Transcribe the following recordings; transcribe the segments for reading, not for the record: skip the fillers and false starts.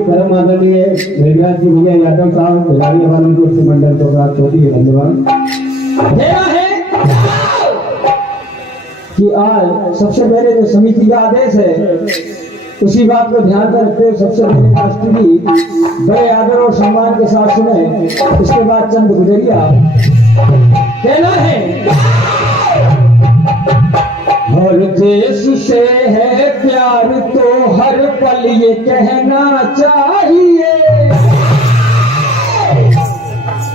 परम आदरणीय मेघराज जी भैया यादव साहब खिलाड़ी वालों को उच्च मंडल को प्राप्त होती है। धन्यवाद। कहना है कि आज सबसे पहले जो समिति का आदेश है उसी बात को ध्यान में रखते हुए सबसे पहले राष्ट्रपति बड़े आदर और सम्मान के साथ सुने, इसके बाद चंद गुजरिया। कहना है हर देश से है प्यार तो हर पल ये कहना चाहिए,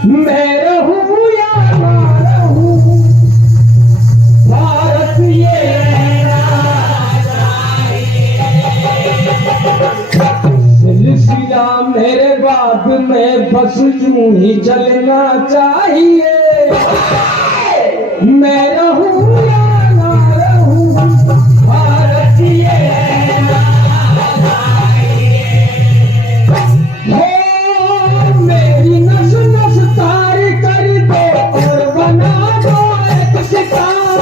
मैं रहूं या ना रहूं भारत ये रहना चाहिए। सिलसिला मेरे बाद में बस यूं ही चलना चाहिए, मैं रहूं या ना रहूं भारत ये रहना चाहिए। हो मेरी नस नस तार कर दो और बना दो एक सितार,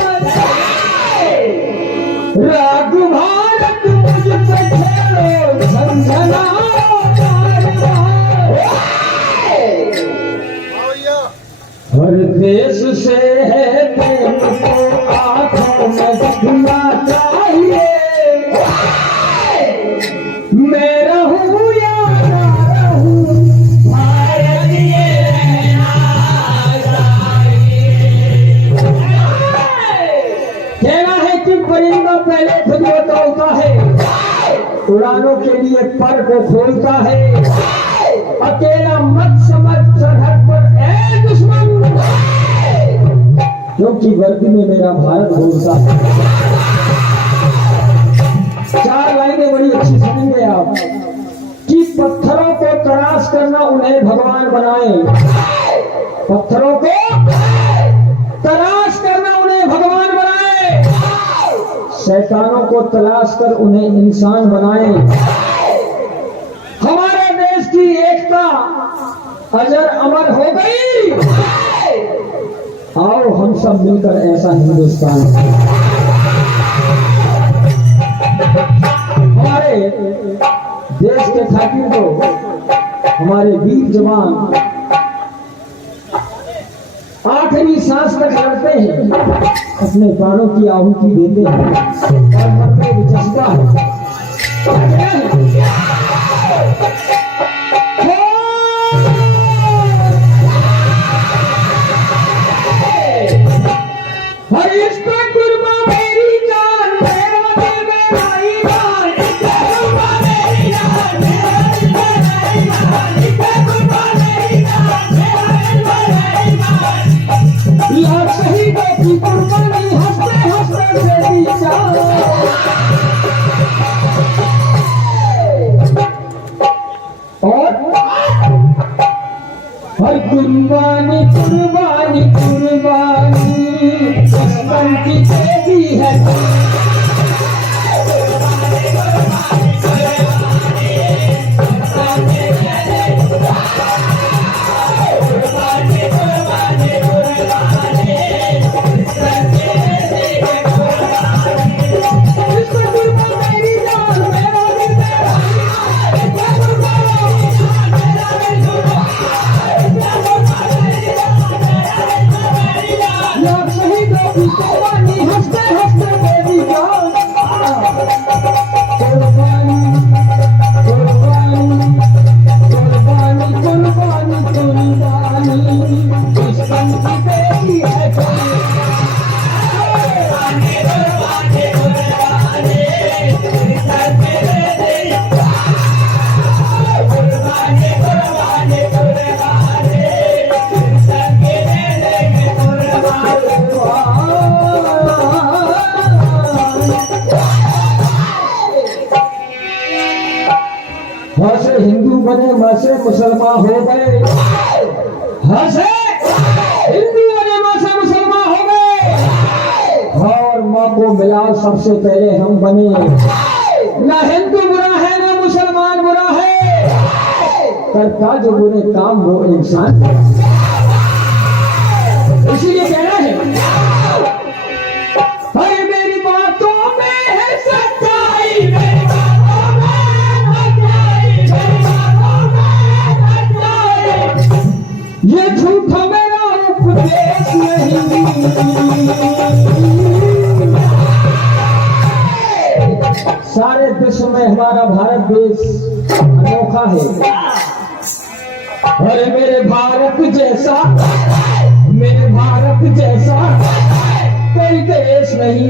राग भारत मुझ पे छेड़ो झंझना हर देश से है प्रेम को आंखों में दिखना चाहिए, मैं रहूं या ना रहूं भारत ये रहना चाहिए। कहना है कि परिंदा पहले खुद को तोड़ता है, उड़ानों के लिए पर को खोलता है, अकेला मत समझ सरहद पर ए दुश्मन, क्योंकि वर्दी में मेरा भारत बोलता है। चार लाइनें बड़ी अच्छी सुनेंगे आप कि पत्थरों को तराश करना उन्हें भगवान बनाए, पत्थरों को तराश करना उन्हें भगवान बनाए, शैतानों को तलाश कर उन्हें इंसान बनाए। हमारे देश की एकता अजर अमर हो गई, आओ हम सब मिलकर ऐसा हिंदुस्तान। हमारे देश के खातिर तो हमारे वीर जवान आखिरी सांस तक लड़ते हैं, अपने प्राणों की आहुति देते हैं और मरने की जज्बा है। हर कुर्बानी कुर्बानी कुर्बानी बचपन की देवी है, हिंदू बने मसे मुसलमान हो गए, हंसे हिंदू बने मसे मुसलमान हो गए, और माँ को मिला सबसे पहले हम बने। ना हिंदू बुरा है ना मुसलमान बुरा है, करता जो बुरे काम वो इंसान। इसीलिए कहना है अरे मेरी बातों में है सच्चाई, मेरी बातों में है सच्चाई। समय हमारा भारत देश अनोखा है। अरे मेरे भारत जैसा कोई देश नहीं।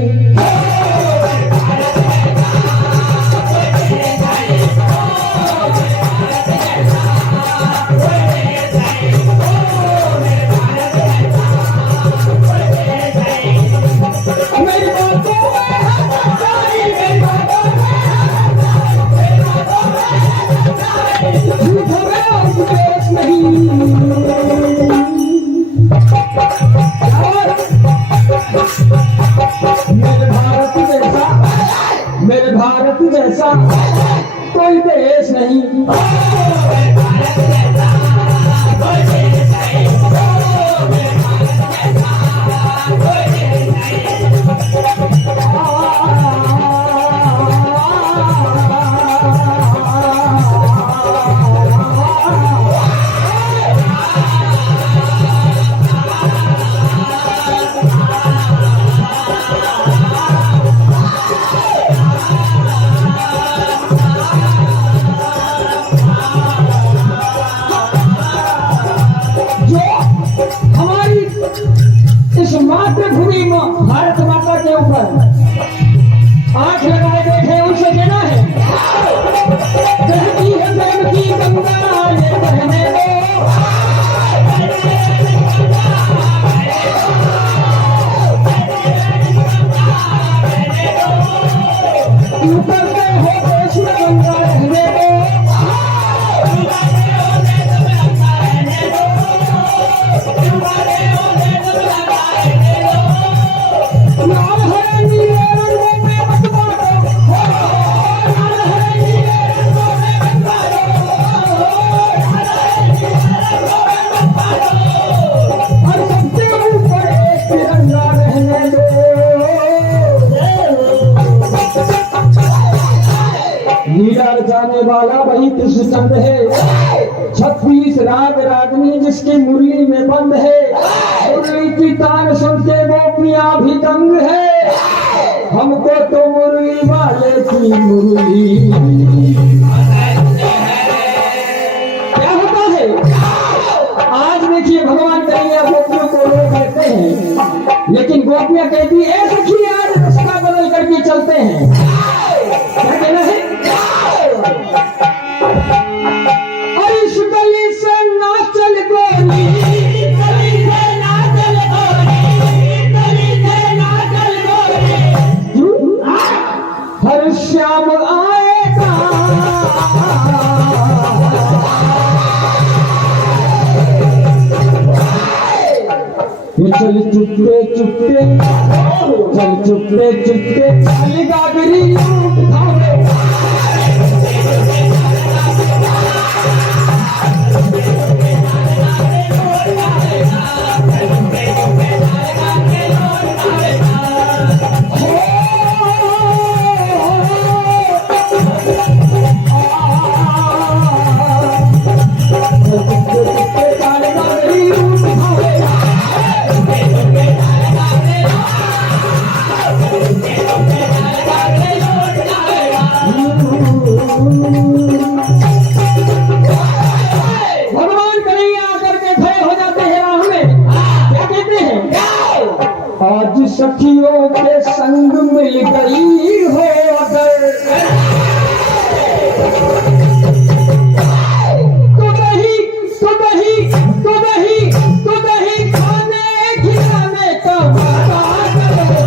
मेरे भारत जैसा कोई देश नहीं। इस मातृभूमि में भारत माता के ऊपर आंख लगाए बैठे उनसे कहना है, बहती है प्रेम की गंगा ये बहने दो, उतरते हो देश में गंगा रहने दो, जाने वाला वही कृष्णचंद है। 36 राग रागनी जिसकी मुरली में बंद है, मुरली की तान सुनते गोपियां भी दंग है। हमको तो मुरली वाले की मुरली क्या होता है। आज देखिए भगवान कन्हैया गोपियों को लोग कहते हैं, लेकिन गोपियां कहती है सखी आज रास्ता बदल करके चलते हैं। क्या कहना है, इस गली से ना चल गोली, गली से ना चल गोली, गली से ना चल गोली, हर श्याम आएगा, चल चुपके चुपके, चल चुपके चुपके, चल गागरी लूट खावे, भगवान कन्हैया आकर के खड़े हो जाते हैं राह में। क्या कहते हैं, आज सखियों के संग मिल गई हो अगर, तो दही तो दही तो दही तो दही खाने खिलाने का वादा करो।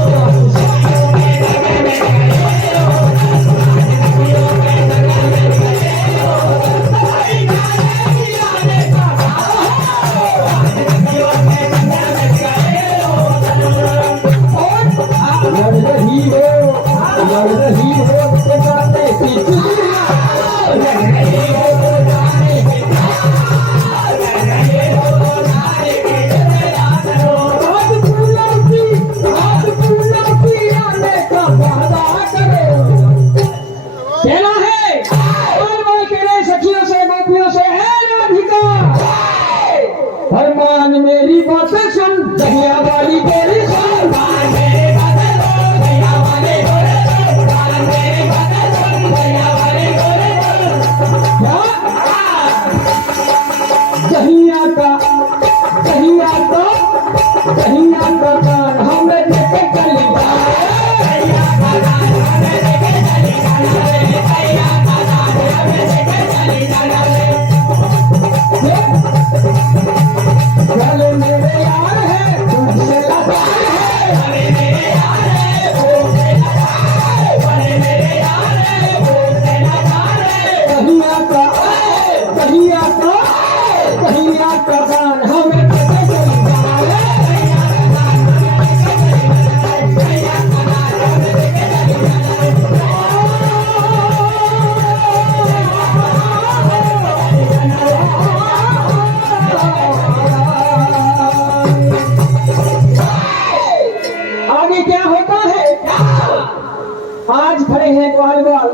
हैं ग्वाल ग्वाल,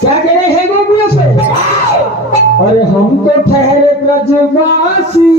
क्या कह रहे हैं गोपियों से? अरे हम तो ठहरे ब्रजवासी,